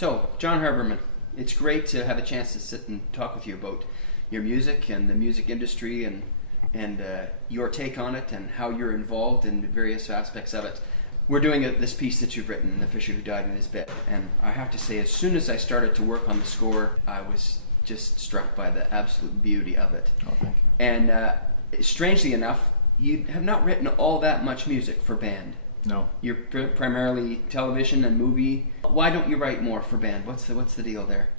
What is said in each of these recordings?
So, John Herberman, it's great to have a chance to sit and talk with you about your music and the music industry and your take on it and how you're involved in various aspects of it. We're doing this piece that you've written, The Fisher Who Died in His Bed, and I have to say, as soon as I started to work on the score, I was just struck by the absolute beauty of it. Oh, thank you. And strangely enough, you have not written all that much music for band. No. You're primarily television and movie. Why don't you write more for band? What's the deal there?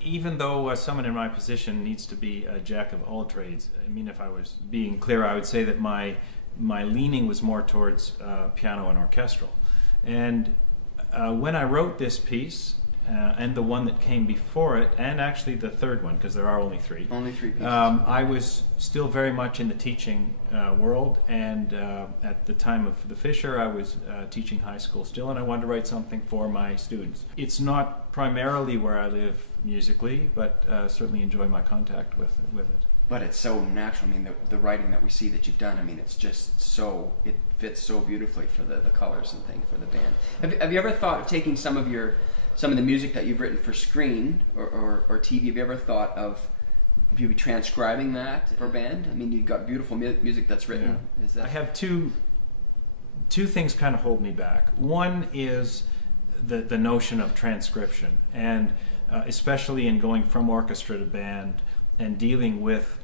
Even though someone in my position needs to be a jack of all trades, I mean, if I was being clear, I would say that my leaning was more towards piano and orchestral. And when I wrote this piece, and the one that came before it, and actually the third one, because there are only three. Only three pieces. I was still very much in the teaching world, and at the time of The Fisher, I was teaching high school still, and I wanted to write something for my students. It's not primarily where I live musically, but certainly enjoy my contact with it. But it's so natural. I mean, the writing that we see that you've done, I mean, it's just so, it fits so beautifully for the colors and things for the band. Have you ever thought of taking some of the music that you've written for screen or TV, have you ever thought of maybe transcribing that for band? I mean, you've got beautiful music that's written. Yeah. Is that... I have two things kind of hold me back. One is the notion of transcription, and especially in going from orchestra to band and dealing with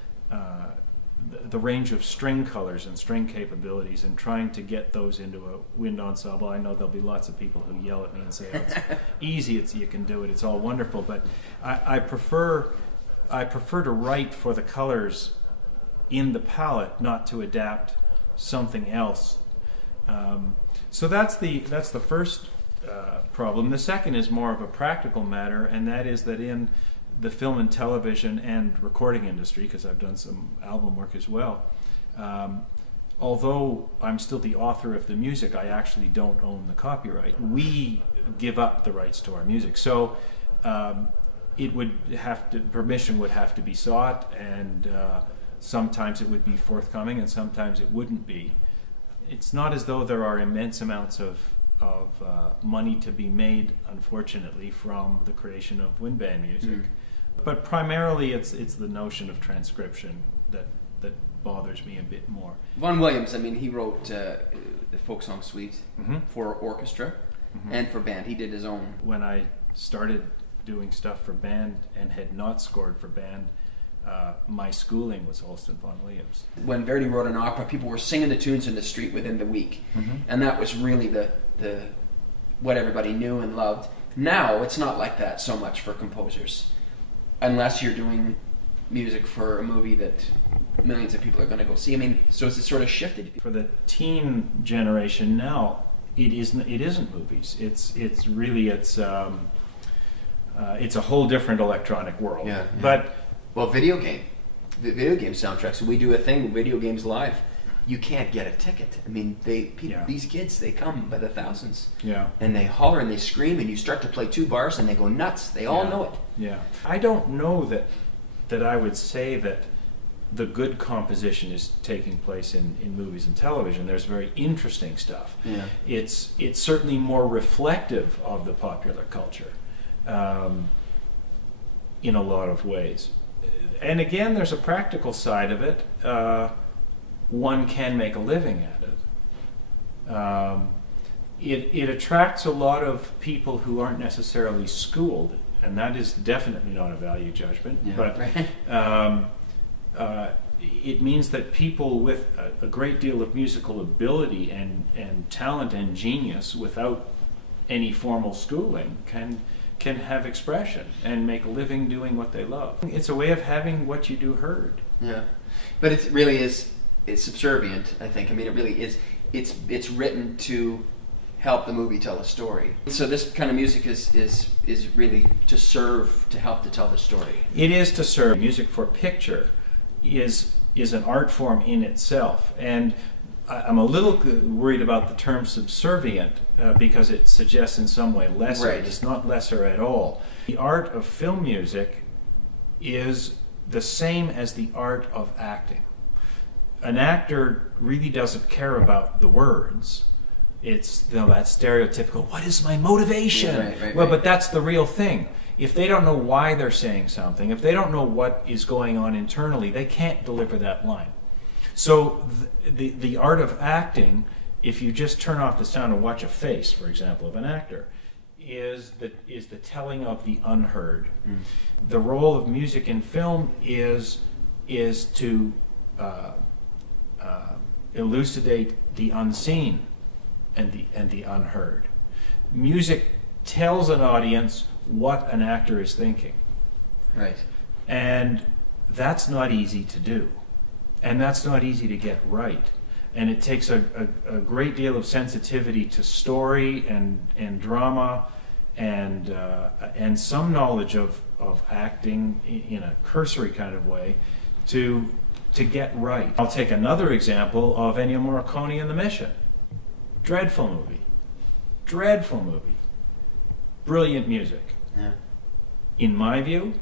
the range of string colors and string capabilities and trying to get those into a wind ensemble. I know there'll be lots of people who yell at me and say, oh, it's easy, you can do it, it's all wonderful, but I prefer to write for the colors in the palette, not to adapt something else. So that's the first problem. The second is more of a practical matter, and that is that in the film and television and recording industry, because I've done some album work as well, although I'm still the author of the music, I actually don't own the copyright. We give up the rights to our music, so it would have to, permission would have to be sought, and sometimes it would be forthcoming and sometimes it wouldn't be. It's not as though there are immense amounts of money to be made, unfortunately, from the creation of wind band music. But primarily it's the notion of transcription that bothers me a bit more. Vaughan Williams, I mean, he wrote the folk song suite for orchestra and for band. He did his own. When I started doing stuff for band and had not scored for band, my schooling was Holston Vaughan Williams. When Verdi wrote an opera, people were singing the tunes in the street within the week, and that was really the what everybody knew and loved. Now it's not like that so much for composers, unless you're doing music for a movie that millions of people are going to go see. I mean, so it's sort of shifted. For the teen generation now, it isn't movies. It's a whole different electronic world. Yeah. But well, video game soundtracks. When we do a thing, video games live, you can't get a ticket. I mean, these kids, they come by the thousands. Yeah. And they holler and they scream, and you start to play 2 bars and they go nuts. They all know it. Yeah. I don't know that I would say that the good composition is taking place in movies and television. There's very interesting stuff. Yeah. It's certainly more reflective of the popular culture in a lot of ways. And again, there's a practical side of it. One can make a living at it. It attracts a lot of people who aren't necessarily schooled, and that is definitely not a value judgment. Yeah. But it means that people with a great deal of musical ability and talent and genius, without any formal schooling, can have expression and make a living doing what they love. It's a way of having what you do heard. Yeah, but it really is. It's subservient, I think. I mean, it really is. It's written to help the movie tell a story. So this kind of music is really to help to tell the story. It is to serve. Music for picture is an art form in itself, and I'm a little worried about the term subservient because it suggests in some way lesser. Right. It's not lesser at all. The art of film music is the same as the art of acting. An actor really doesn't care about the words. It's, you know, that stereotypical, what is my motivation? Yeah, right, well, right. but that's the real thing. If they don't know why they're saying something, if they don't know what is going on internally, they can't deliver that line. So the art of acting, if you just turn off the sound and watch a face, for example, of an actor, is the telling of the unheard. Mm. The role of music in film is to elucidate the unseen and the unheard. Music tells an audience what an actor is thinking. Right. And that's not easy to do. And that's not easy to get right. And it takes a great deal of sensitivity to story and drama and some knowledge of acting in a cursory kind of way to get right. I'll take another example of Ennio Morricone and The Mission. Dreadful movie. Dreadful movie. Brilliant music. Yeah. In my view,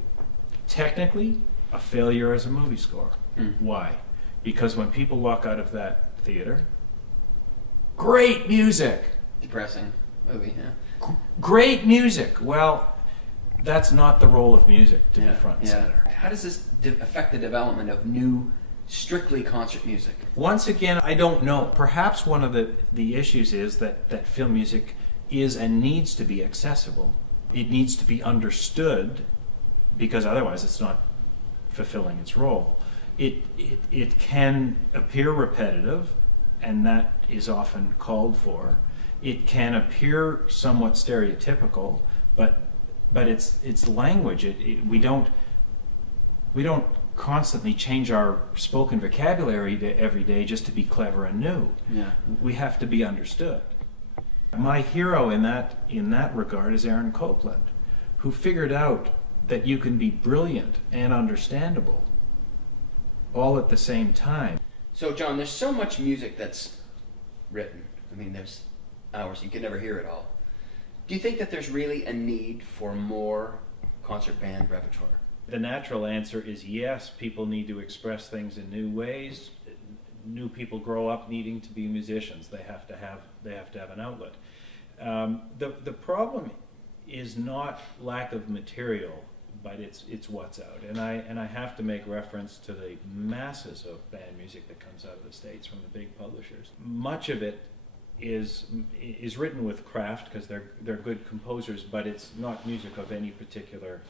technically, a failure as a movie score. Mm. Why? Because when people walk out of that theater, great music. Depressing movie, yeah. Great music. Well, that's not the role of music, to be front and center. How does this affect the development of new, strictly concert music? Once again, I don't know. Perhaps one of the issues is that film music is and needs to be accessible. It needs to be understood, because otherwise it's not fulfilling its role. It can appear repetitive, and that is often called for. It can appear somewhat stereotypical, but it's language. We don't constantly change our spoken vocabulary every day just to be clever and new. Yeah. We have to be understood. My hero in that regard is Aaron Copland, who figured out that you can be brilliant and understandable all at the same time. So, John, there's so much music that's written. I mean, there's hours. You can never hear it all. Do you think that there's really a need for more concert band repertoire? The natural answer is yes. People need to express things in new ways. New people grow up needing to be musicians. They have to have an outlet. The problem is not lack of material, but it's what's out. And I have to make reference to the masses of band music that comes out of the States from the big publishers. Much of it is written with craft because they're good composers, but it's not music of any particular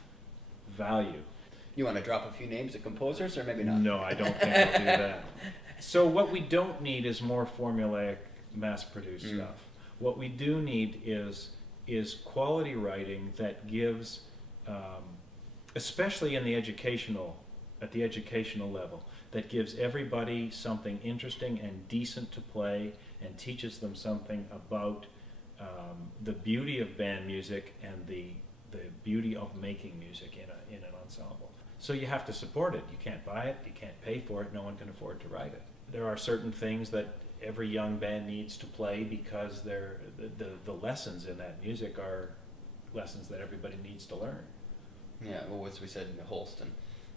value. You want to drop a few names of composers, or maybe not? No, I don't think I'll do that. So what we don't need is more formulaic, mass-produced stuff. What we do need is quality writing that gives, especially at the educational level, that gives everybody something interesting and decent to play and teaches them something about the beauty of band music and the beauty of making music in an ensemble. So you have to support it. You can't buy it, you can't pay for it, no one can afford to write it. There are certain things that every young band needs to play because the lessons in that music are lessons that everybody needs to learn. Yeah, well, as we said, Holst and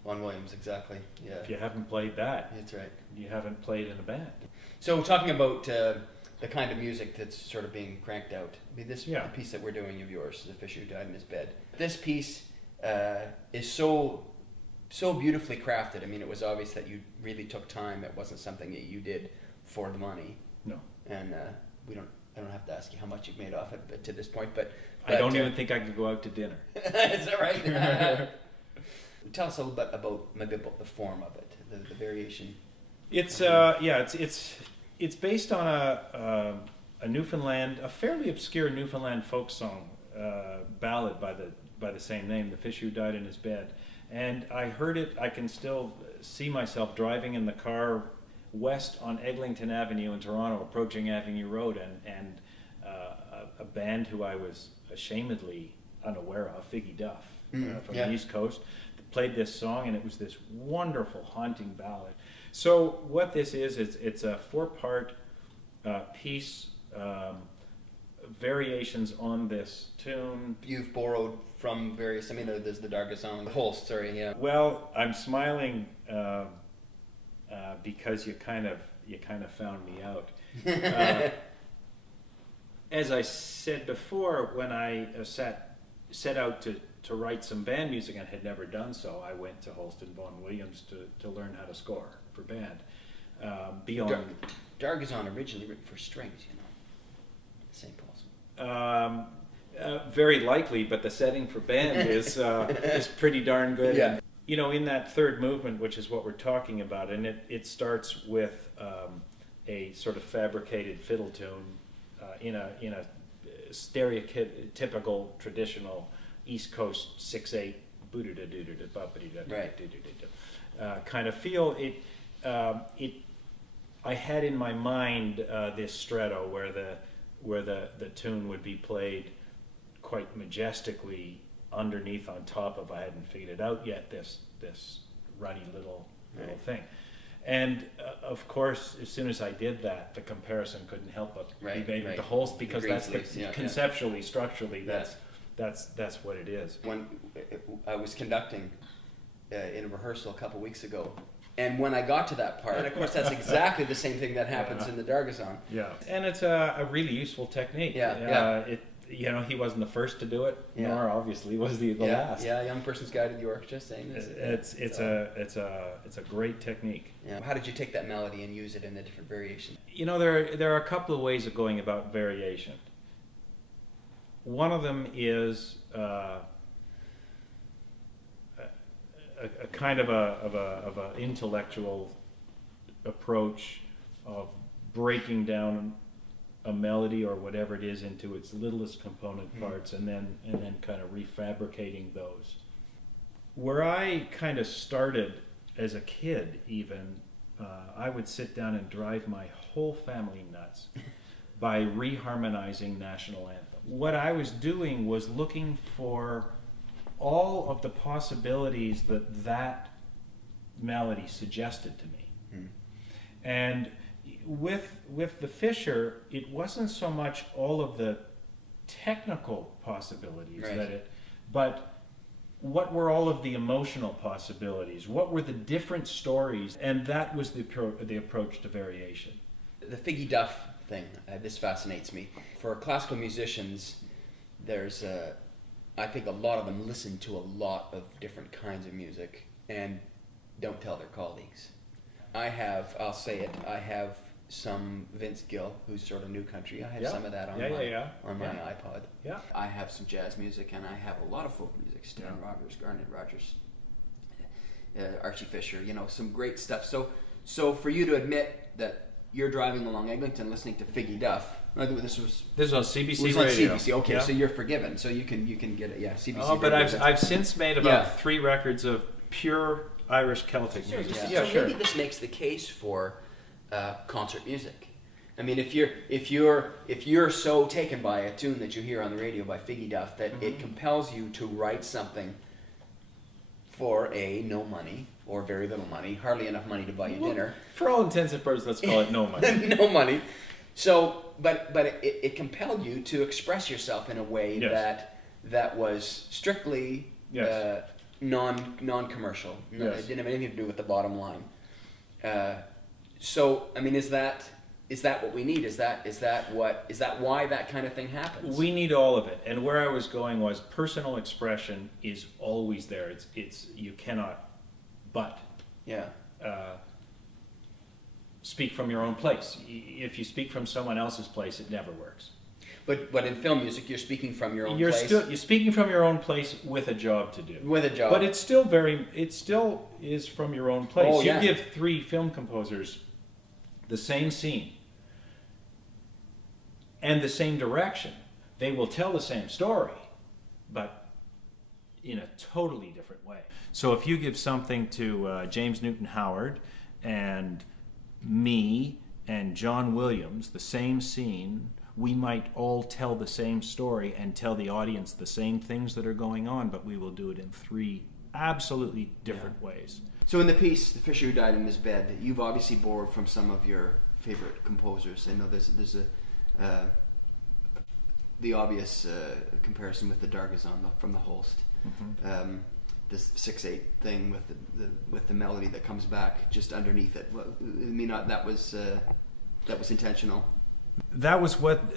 Vaughan Williams, exactly. Yeah. If you haven't played that, that's right. You haven't played in a band. So talking about the kind of music that's sort of being cranked out, I mean, the piece that we're doing of yours, The Fisher Who Died in His Bed, this piece is so beautifully crafted. I mean, it was obvious that you really took time. It wasn't something that you did for the money. No. And I don't have to ask you how much you've made off it to this point, but I don't even think I could go out to dinner. Is that right? Tell us a little bit about the form of it, the variation. It's it's based on a Newfoundland, a fairly obscure Newfoundland folk song ballad by the same name, The Fish Who Died in His Bed. And I heard it. I can still see myself driving in the car west on Eglinton Avenue in Toronto, approaching Avenue Road, and a band who I was ashamedly unaware of, Figgy Duff, from the East Coast, played this song, and it was this wonderful, haunting ballad. So what this is, it's a 4-part piece, variations on this tune. You've borrowed from various, I mean, there's the darkest song, the Holst, sorry, yeah. Well, I'm smiling because you kind of found me out. as I said before, when I set out to write some band music and had never done so, I went to Holston Vaughan Williams to learn how to score for band. Beyond Dargazon originally written for strings, you know, St. Paul's. Very likely, but the setting for band is pretty darn good. Yeah. And, you know, in that third movement, which is what we're talking about, and it starts with a sort of fabricated fiddle tune in a stereotypical traditional East Coast 6/8 kind of feel. I had in my mind this stretto where the tune would be played quite majestically underneath, on top of, I hadn't figured it out yet, this ruddy little thing. And of course, as soon as I did that, the comparison couldn't help but be made with the Holst, because that's conceptually, structurally, that's what it is. When I was conducting in a rehearsal a couple weeks ago, and when I got to that part, and of course that's exactly the same thing that happens in the Dargazon. Yeah, and it's a really useful technique. You know, he wasn't the first to do it, nor obviously was the last. Yeah, Young Person's Guide to the Orchestra saying this. It's a great technique. Yeah. How did you take that melody and use it in a different variation? You know, there are a couple of ways of going about variation. One of them is a kind of a intellectual approach of breaking down a melody or whatever it is into its littlest component parts, and then kind of refabricating those. Where I kind of started as a kid, even, I would sit down and drive my whole family nuts by reharmonizing National Anthem. What I was doing was looking for all of the possibilities that melody suggested to me. And with the Fisher, it wasn't so much all of the technical possibilities but what were all of the emotional possibilities? What were the different stories? And that was the approach to variation. The Figgy Duff thing, this fascinates me. For classical musicians, there's I think a lot of them listen to a lot of different kinds of music and don't tell their colleagues. I'll say it, I have some Vince Gill, who's sort of new country. I have some of that on my iPod. Yeah. I have some jazz music, and I have a lot of folk music. Stan Rogers, Garnet Rogers, Archie Fisher, you know, some great stuff. So for you to admit that you're driving along Eglinton listening to Figgy Duff, this was on CBC radio. CBC. Okay, so you're forgiven. So you can get it. Yeah, CBC. Oh, but I've since made about 3 records of pure Irish Celtic music. So maybe this makes the case for concert music. I mean, if you're so taken by a tune that you hear on the radio by Figgy Duff that it compels you to write something for no money or very little money, hardly enough money to buy you dinner. For all intents and purposes, let's call it no money. No money. So, but it compelled you to express yourself in a way that was strictly non-commercial. It didn't have anything to do with the bottom line. So, I mean, is that what we need? Is that why that kind of thing happens? We need all of it. And where I was going was personal expression is always there. It's you cannot but speak from your own place. If you speak from someone else's place, it never works. But in film music, you're speaking from your own place. You're speaking from your own place with a job to do. With a job. But it still is from your own place. You give 3 film composers the same scene and the same direction. They will tell the same story, but in a totally different way. So if you give something to James Newton Howard and me and John Williams, the same scene, we might all tell the same story and tell the audience the same things that are going on, but we will do it in 3 absolutely different ways. So in the piece, The Fisher Who Died in His Bed, you've obviously borrowed from some of your favorite composers. I know there's the obvious comparison with the Dargazon from the Holst. This 6/8 thing with the melody that comes back just underneath it. I mean, that was intentional. That was what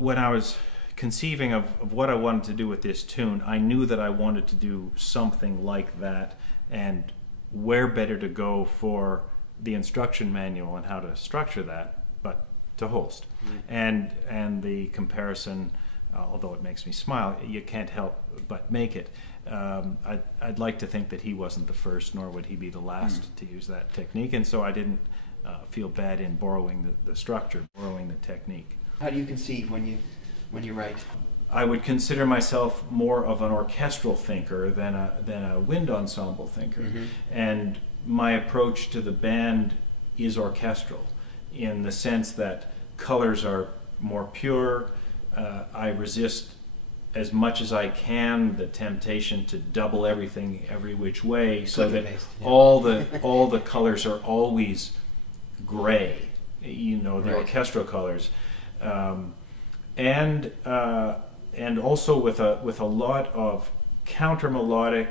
when I was conceiving of what I wanted to do with this tune, I knew that I wanted to do something like that, and where better to go for the instruction manual and how to structure that, but to Holst. And the comparison, although it makes me smile, you can't help but make it. I'd like to think that he wasn't the first, nor would he be the last to use that technique, and so I didn't feel bad in borrowing the structure, borrowing the technique. How do you conceive when you write? I would consider myself more of an orchestral thinker than a wind ensemble thinker, and my approach to the band is orchestral, in the sense that colors are more pure. I resist as much as I can the temptation to double everything every which way, so that all the colors are always gray, the orchestral colors, and also with a lot of counter melodic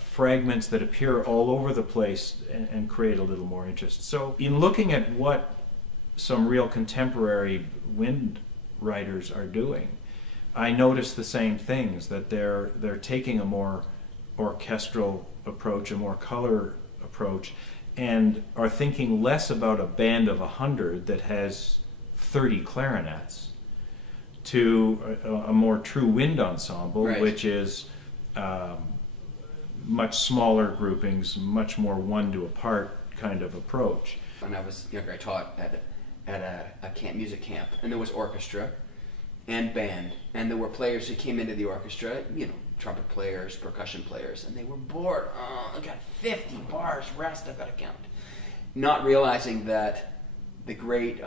fragments that appear all over the place and create a little more interest. So in looking at what some real contemporary wind writers are doing, I notice the same things, that they're taking a more orchestral approach, a more color approach, and are thinking less about a band of 100 that has 30 clarinets to a more true wind ensemble, which is much smaller groupings, much more one-to-a-part kind of approach. When I was younger, I taught at a music camp, and there was orchestra and band, and there were players who came into the orchestra, trumpet players, percussion players, and they were bored. Oh, I got 50 bars, rest, I've got to count. Not realizing that the great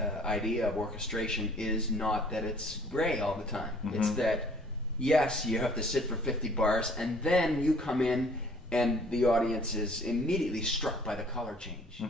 idea of orchestration is not that it's gray all the time. It's that, yes, you have to sit for 50 bars, and then you come in, and the audience is immediately struck by the color change,